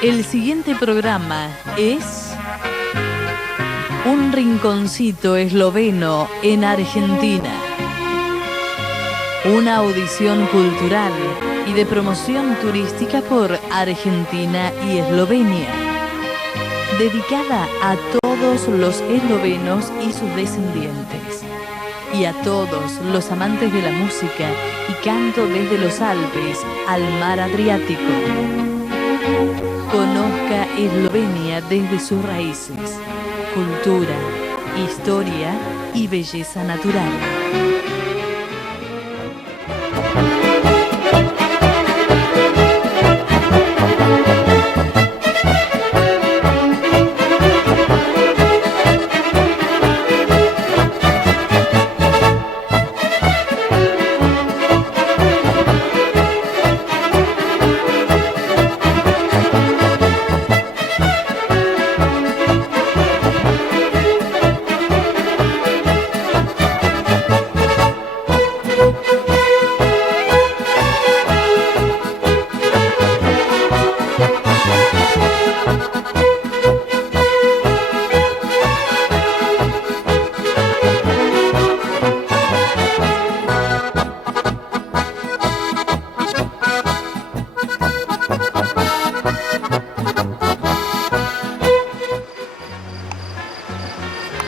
El siguiente programa es Un rinconcito esloveno en Argentina. Una audición cultural y de promoción turística por Argentina y Eslovenia, dedicada a todos los eslovenos y sus descendientes, y a todos los amantes de la música y canto desde los Alpes al mar Adriático. Conozca Eslovenia desde sus raíces, cultura, historia y belleza natural.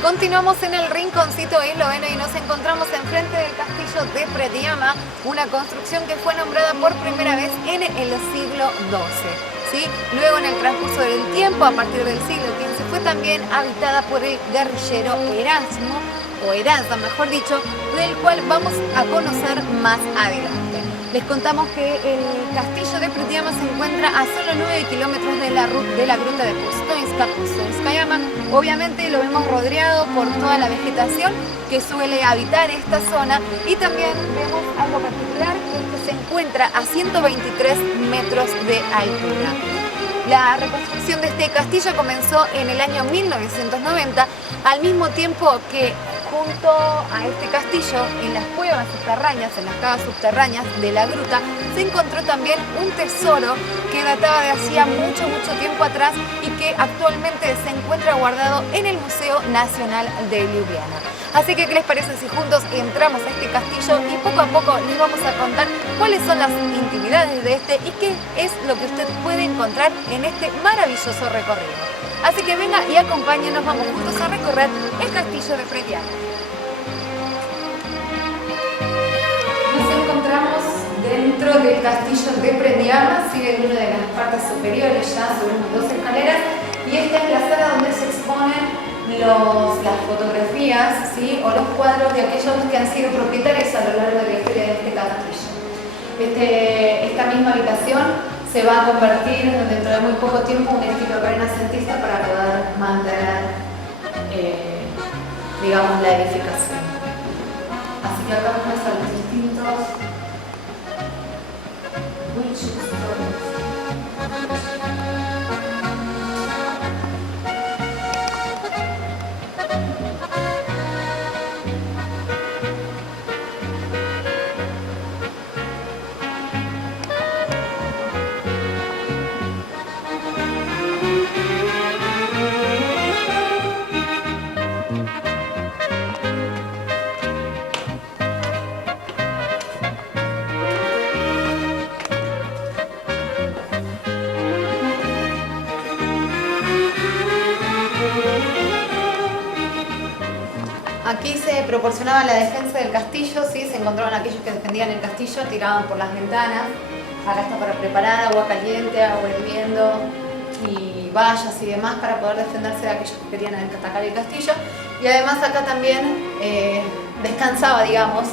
Continuamos en el rinconcito esloveno y nos encontramos enfrente del castillo de Predijama, una construcción que fue nombrada por primera vez en el siglo XII. ¿Sí? Luego, en el transcurso del tiempo, a partir del siglo XV, fue también habitada por el guerrillero Erasmo, o Eraza mejor dicho, del cual vamos a conocer más adelante. Les contamos que el castillo de Predijama se encuentra a solo 9 kilómetros de la gruta de Postojnska Jama. Obviamente lo vemos rodeado por toda la vegetación que suele habitar esta zona, y también vemos algo particular, que se encuentra a 123 metros de altura. La reconstrucción de este castillo comenzó en el año 1990, al mismo tiempo que junto a este castillo, en las cuevas subterráneas, en las cavas subterráneas de la gruta, se encontró también un tesoro que databa de hacía mucho tiempo atrás y que actualmente se encuentra guardado en el Museo Nacional de Ljubljana. Así que, ¿qué les parece si juntos entramos a este castillo y poco a poco les vamos a contar cuáles son las intimidades de este y qué es lo que usted puede encontrar en este maravilloso recorrido? Así que venga y acompáñenos, vamos juntos a recorrer el castillo de Predijama. Nos encontramos dentro del castillo de Predijama, sigue en una de las partes superiores, ya subimos 2 escaleras, y esta es la sala donde se exponen las fotografías, ¿sí? O los cuadros de aquellos que han sido propietarios a lo largo de la historia de este castillo. Esta misma habitación se va a convertir dentro de muy poco tiempo en un estilo renacentista para poder mantener, digamos, la edificación. Así que acá vamos a los distintos Aquí se proporcionaba la defensa del castillo, ¿sí? Se encontraban aquellos que defendían el castillo, tiraban por las ventanas. Acá está para preparar agua caliente, agua hirviendo y vallas y demás para poder defenderse de aquellos que querían atacar el castillo. Y además acá también descansaba, digamos,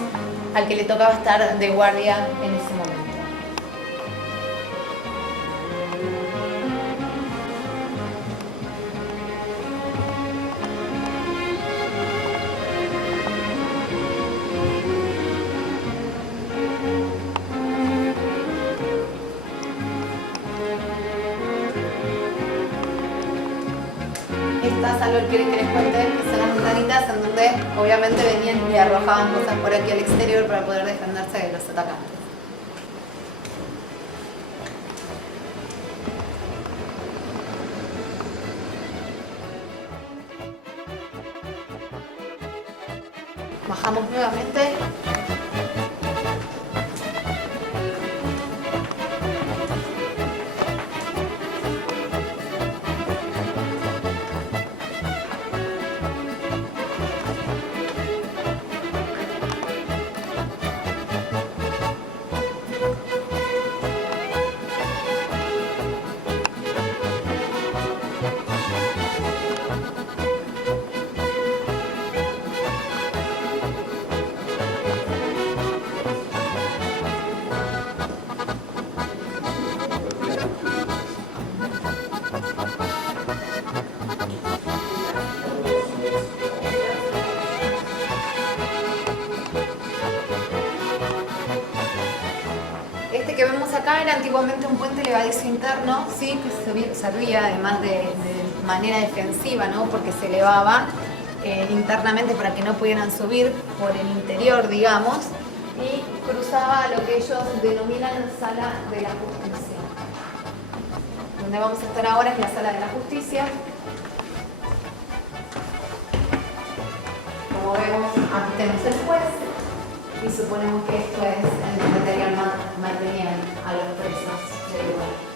al que le tocaba estar de guardia en ese momento. Estas, algo que quieren que les cuente, que son las ventanitas en donde obviamente venían y arrojaban cosas por aquí al exterior para poder defenderse de los atacantes. Bajamos nuevamente. Este que vemos acá era antiguamente un puente levadizo interno, ¿sí? Que servía además de manera defensiva, ¿no? Porque se elevaba internamente para que no pudieran subir por el interior, digamos, y cruzaba lo que ellos denominan Sala de la Justicia. Donde vamos a estar ahora es la Sala de la Justicia. Como vemos, aquí tenemos el juez. Y suponemos que esto es el material mantenían a los presos del lugar.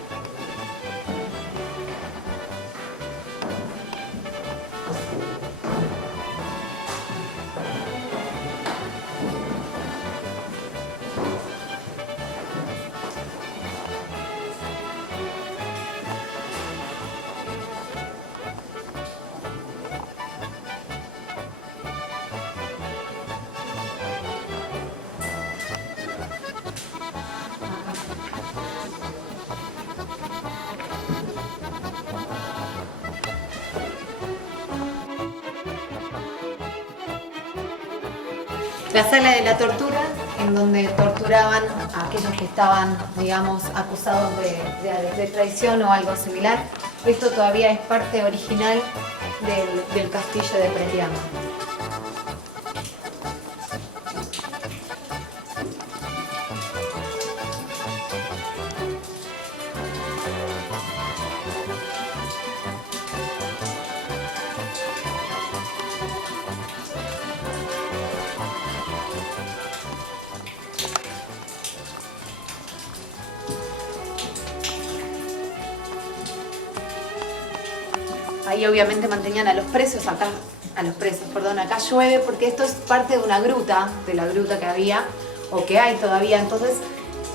La sala de la tortura, en donde torturaban a aquellos que estaban, digamos, acusados de traición o algo similar. Esto todavía es parte original del castillo de Pretiama. Ahí obviamente mantenían a los presos, acá llueve porque esto es parte de una gruta, de la gruta que había o que hay todavía. Entonces,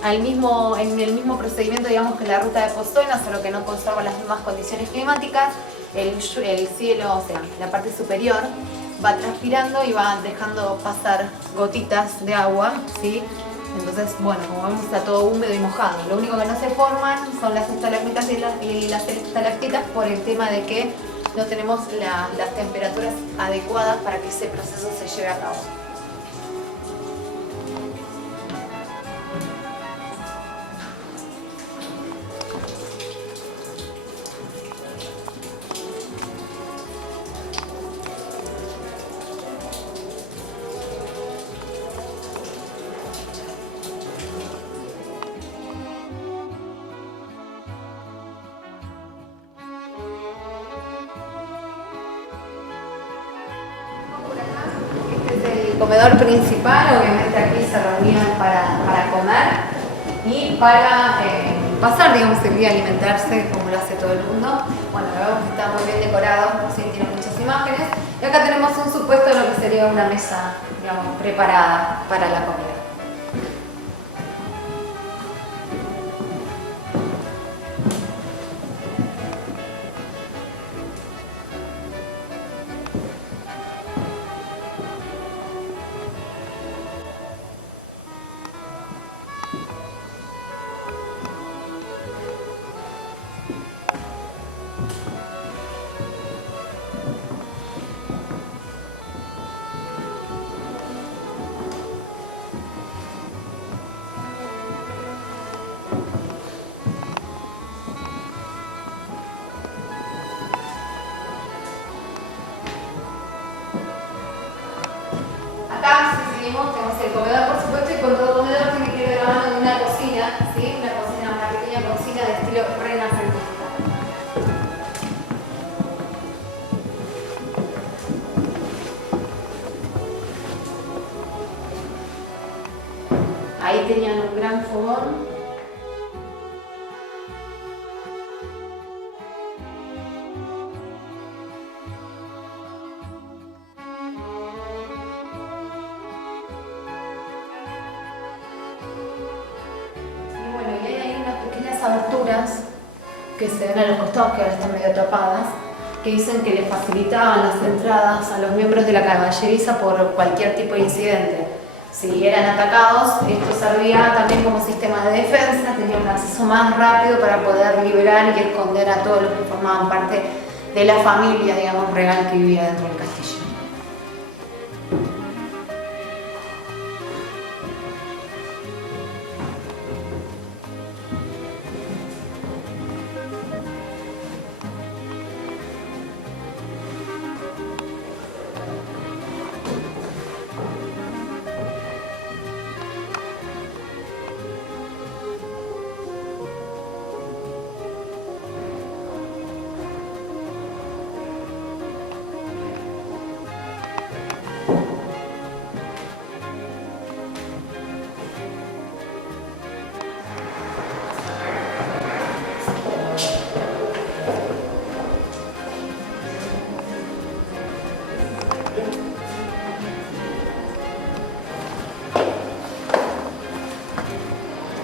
en el mismo procedimiento, digamos, que la ruta de Pozuena, solo que no conserva las mismas condiciones climáticas, el cielo, o sea, la parte superior, va transpirando y va dejando pasar gotitas de agua, ¿sí? Entonces, bueno, como vemos está todo húmedo y mojado. Lo único que no se forman son las estalagmitas y las estalactitas por el tema de que no tenemos las temperaturas adecuadas para que ese proceso se lleve a cabo. El comedor principal, obviamente aquí se reunían para comer y para pasar, digamos, el día a alimentarse como lo hace todo el mundo. Bueno, vemos que está muy bien decorado, sí, tiene muchas imágenes. Y acá tenemos un supuesto de lo que sería una mesa, digamos, preparada para la comida. aberturas que se ven a los costados, que ahora están medio tapadas, que dicen que les facilitaban las entradas a los miembros de la caballeriza por cualquier tipo de incidente. Si eran atacados, esto servía también como sistema de defensa, tenía un acceso más rápido para poder liberar y esconder a todos los que formaban parte de la familia, digamos, real que vivía dentro del castillo.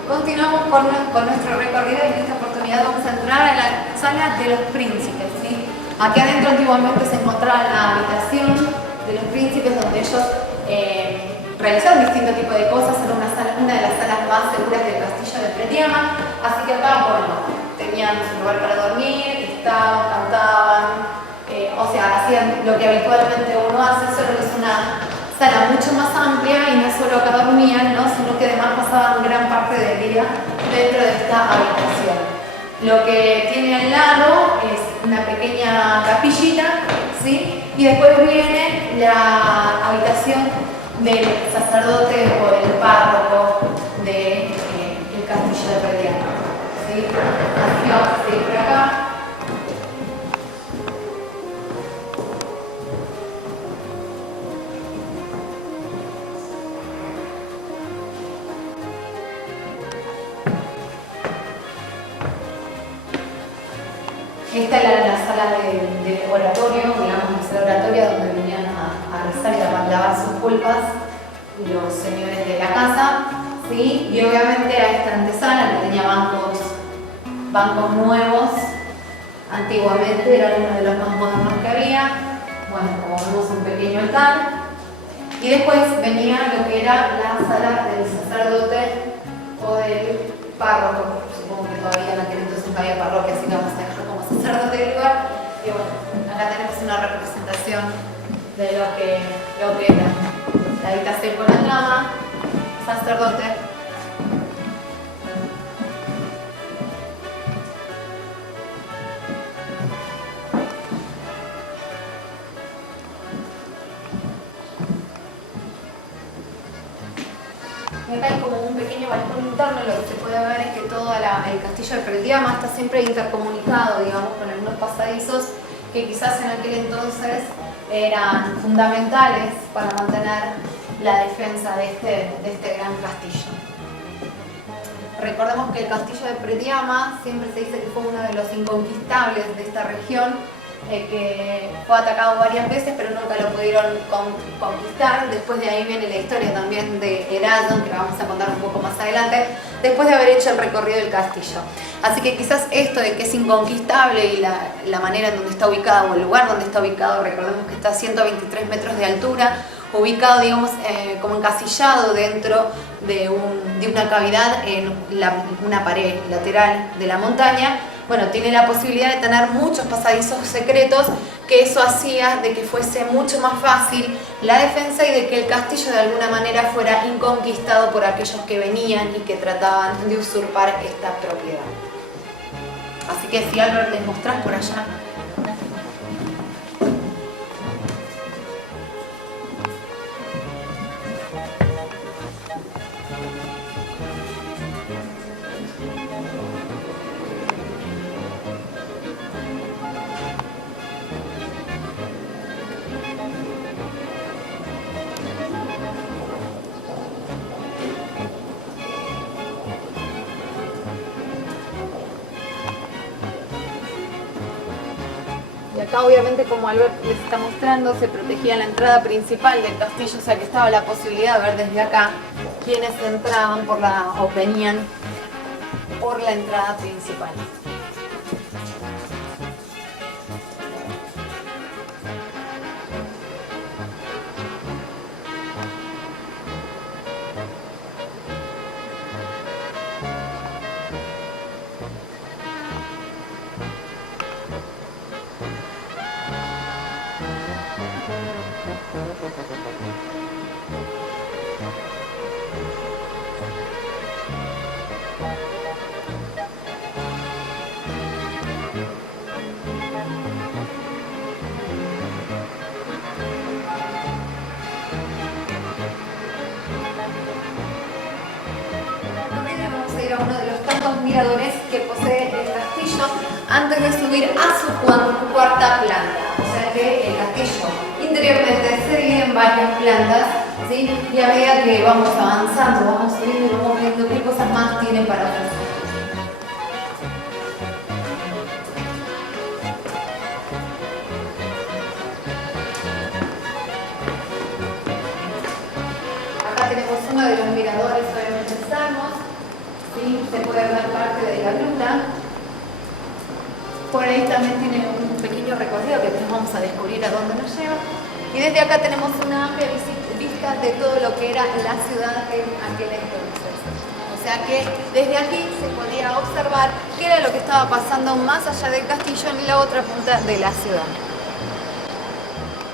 Continuamos con nuestro recorrido y en esta oportunidad vamos a entrar a la sala de los príncipes, ¿sí? Aquí adentro antiguamente se encontraba la habitación de los príncipes donde ellos realizaban distintos tipos de cosas. Era una de las salas más seguras del castillo de Pretiama, así que acá, bueno, tenían su lugar para dormir, estaban, cantaban, o sea, hacían lo que habitualmente uno hace, solo que es una sala mucho más amplia y no solo acá dormían, ¿no? Sino que además pasaban gran parte del día dentro de esta habitación. Lo que tiene al lado es una pequeña capillita, ¿sí? Y después viene la habitación del sacerdote o del párroco del castillo de Pretiama, ¿sí? Así que vamos a seguir por acá. Esta era la sala de oratorio, digamos, la sala oratoria donde venían a rezar y a lavar sus culpas los señores de la casa, ¿sí? Y obviamente a esta antesala que tenía bancos nuevos, antiguamente era uno de los más modernos que había, bueno, como vemos un pequeño altar, y después venía lo que era la sala del sacerdote o del párroco. Supongo que todavía en aquel entonces no había parroquia, así que vamos a dejar como sacerdote del lugar. Y bueno, acá tenemos una representación de lo que era la habitación con la cama, sacerdote. Y acá hay como un pequeño balcón interno, lo que se puede ver es que todo el castillo de Pretiama está siempre intercomunicado, digamos, con algunos pasadizos que quizás en aquel entonces eran fundamentales para mantener la defensa de este gran castillo. Recordemos que el castillo de Pretiama siempre se dice que fue uno de los inconquistables de esta región, que fue atacado varias veces pero nunca lo pudieron conquistar. Después de ahí viene la historia también de Heradon, que la vamos a contar un poco más adelante, después de haber hecho el recorrido del castillo. Así que quizás esto de que es inconquistable y la manera en donde está ubicado, o el lugar donde está ubicado, recordemos que está a 123 metros de altura, ubicado, digamos, como encasillado dentro de una cavidad en una pared lateral de la montaña. Bueno, tiene la posibilidad de tener muchos pasadizos secretos, que eso hacía de que fuese mucho más fácil la defensa y de que el castillo de alguna manera fuera inconquistado por aquellos que venían y que trataban de usurpar esta propiedad. Así que si Albert les mostrás por allá. Acá obviamente, como Albert les está mostrando, se protegía la entrada principal del castillo, o sea que estaba la posibilidad de ver desde acá quienes entraban o venían por la entrada principal. A uno de los tantos miradores que posee el castillo antes de subir a su cuarta planta. O sea que el castillo interiormente se divide en varias plantas, ¿sí? Y a medida que vamos avanzando, vamos subiendo y vamos viendo qué cosas más tiene para ofrecer. Acá tenemos uno de los miradores, obviamente estamos. ¿Sí? Se puede ver parte de la gruta. Por ahí también tiene un pequeño recorrido que después vamos a descubrir a dónde nos lleva. Y desde acá tenemos una amplia vista de todo lo que era la ciudad en aquel entonces. O sea que desde aquí se podía observar qué era lo que estaba pasando más allá del castillo en la otra punta de la ciudad.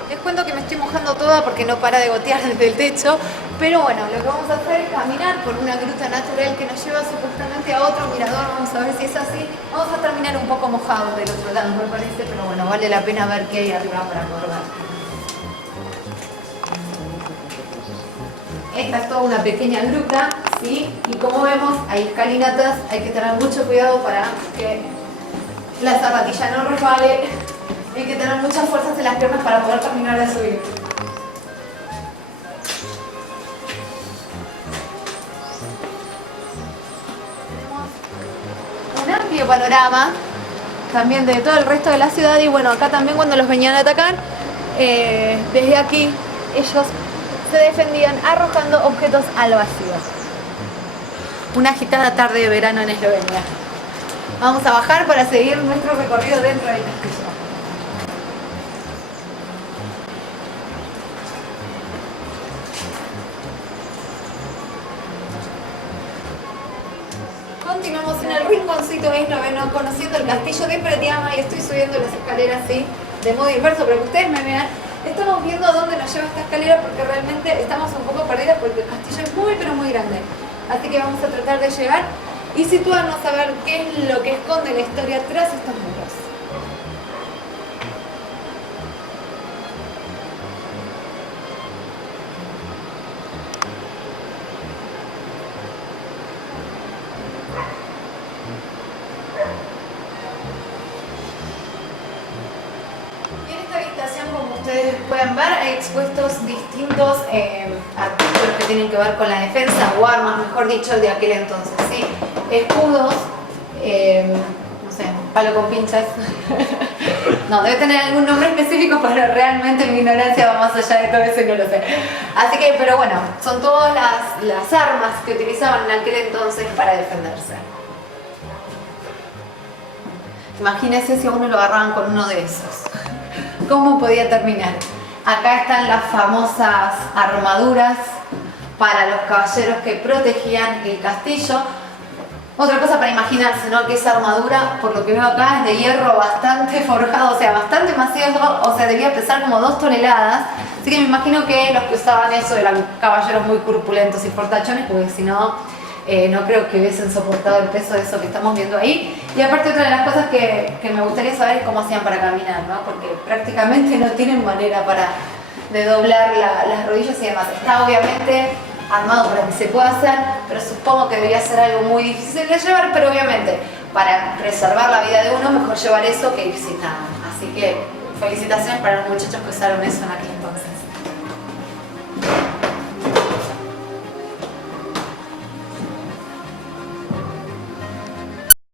Les cuento que me estoy mojando toda porque no para de gotear desde el techo, pero bueno, lo que vamos a hacer es caminar por una gruta natural que nos lleva supuestamente a otro mirador. Vamos a ver si es así. Vamos a terminar un poco mojados del otro lado, me parece, pero bueno, vale la pena ver qué hay arriba para acordar. Esta es toda una pequeña gruta, ¿sí? Y como vemos, hay escalinatas, hay que tener mucho cuidado para que la zapatilla no resbale. Hay que tener muchas fuerzas en las piernas para poder terminar de subir. Un amplio panorama también de todo el resto de la ciudad y bueno, acá también cuando los venían a atacar, desde aquí ellos se defendían arrojando objetos al vacío. Una agitada tarde de verano en Eslovenia. Vamos a bajar para seguir nuestro recorrido dentro del castillo. Continuamos en el rinconcito esloveno conociendo el castillo de Predjama y estoy subiendo las escaleras así de modo inverso para que ustedes me vean. Estamos viendo a dónde nos lleva esta escalera porque realmente estamos un poco perdidas porque el castillo es muy pero muy grande. Así que vamos a tratar de llegar y situarnos a ver qué es lo que esconde la historia tras estos muros. Ustedes pueden ver, hay expuestos distintos artículos que tienen que ver con la defensa o armas, mejor dicho, de aquel entonces, ¿sí? Escudos, no sé, palo con pinchas. No, debe tener algún nombre específico, pero realmente mi ignorancia va más allá de todo eso y no lo sé. Así que, pero bueno, son todas las armas que utilizaban en aquel entonces para defenderse. Imagínense si a uno lo agarraban con uno de esos. ¿Cómo podía terminar? Acá están las famosas armaduras para los caballeros que protegían el castillo. Otra cosa para imaginarse, ¿no? Que esa armadura, por lo que veo acá, es de hierro bastante forjado, o sea, bastante macizo, o sea, debía pesar como 2 toneladas. Así que me imagino que los que usaban eso eran caballeros muy corpulentos y fortachones, porque si no, no creo que hubiesen soportado el peso de eso que estamos viendo ahí. Y aparte otra de las cosas que me gustaría saber es cómo hacían para caminar, ¿no? Porque prácticamente no tienen manera de doblar las rodillas y demás. Está obviamente armado para que se pueda hacer, pero supongo que debería ser algo muy difícil de llevar, pero obviamente para preservar la vida de uno mejor llevar eso que ir sin nada. Así que felicitaciones para los muchachos que usaron eso en aquel entonces.